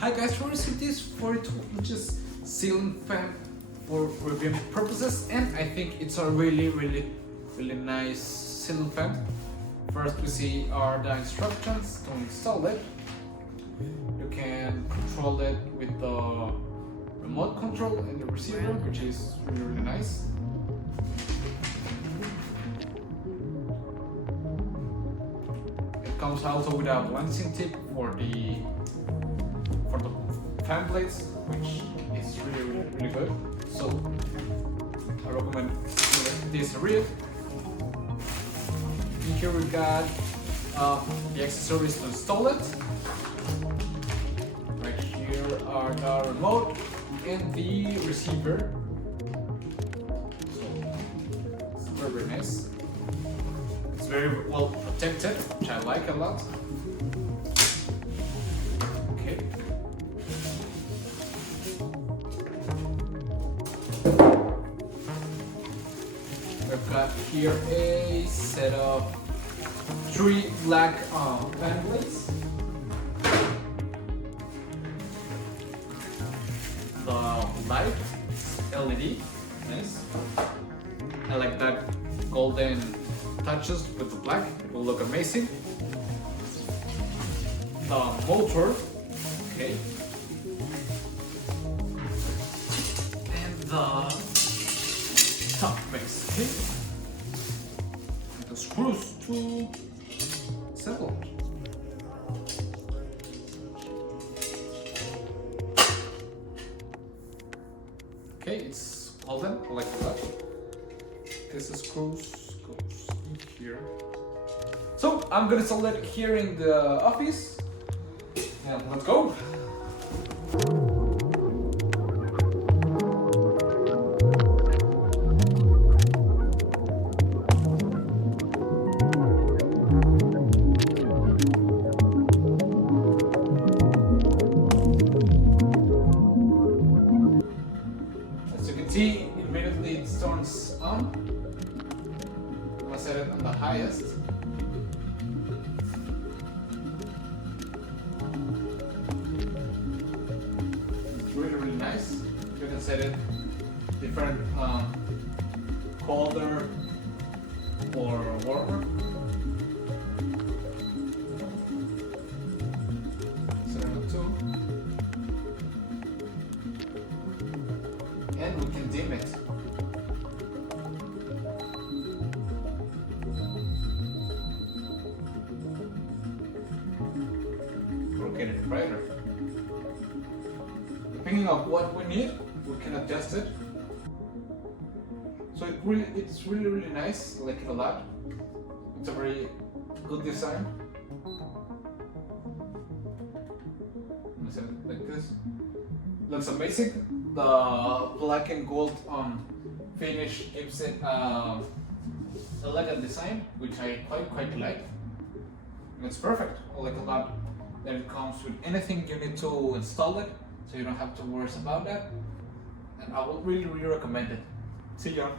Hi guys, we received this 42 inches ceiling fan for review purposes, and I think it's a really nice ceiling fan. First we see the instructions to install it. You can control it with the remote control and the receiver, which is really nice. It comes also with a balancing tip for the fan blades, which is really good. So I recommend this read. In here we got the accessories to install it. Right here are the remote and the receiver. So it's very nice. It's very well protected, which I like a lot. Okay. We've got here a set of 3 black fan blades. The light LED, nice. I like that golden touches with the black, it will look amazing. The motor, okay. And the top base, okay. And the screws to assemble. Okay, it's golden, I like that. This screws goes in here. So I'm gonna install it here in the office, and let's go. See, immediately it turns on. I'm gonna set it on the highest. It's really nice. You can set it different colder or warmer. Set it on 2. And we can dim it. Or get it brighter. Depending on what we need, we can adjust it. So it's really nice. I like it a lot. It's a very good design. I'm gonna set it like this. Looks amazing. The black and gold finish gives it elegant design, which I quite like. And it's perfect. I like a lot that it comes with anything you need to install it, so you don't have to worry about that. And I would really recommend it. See ya.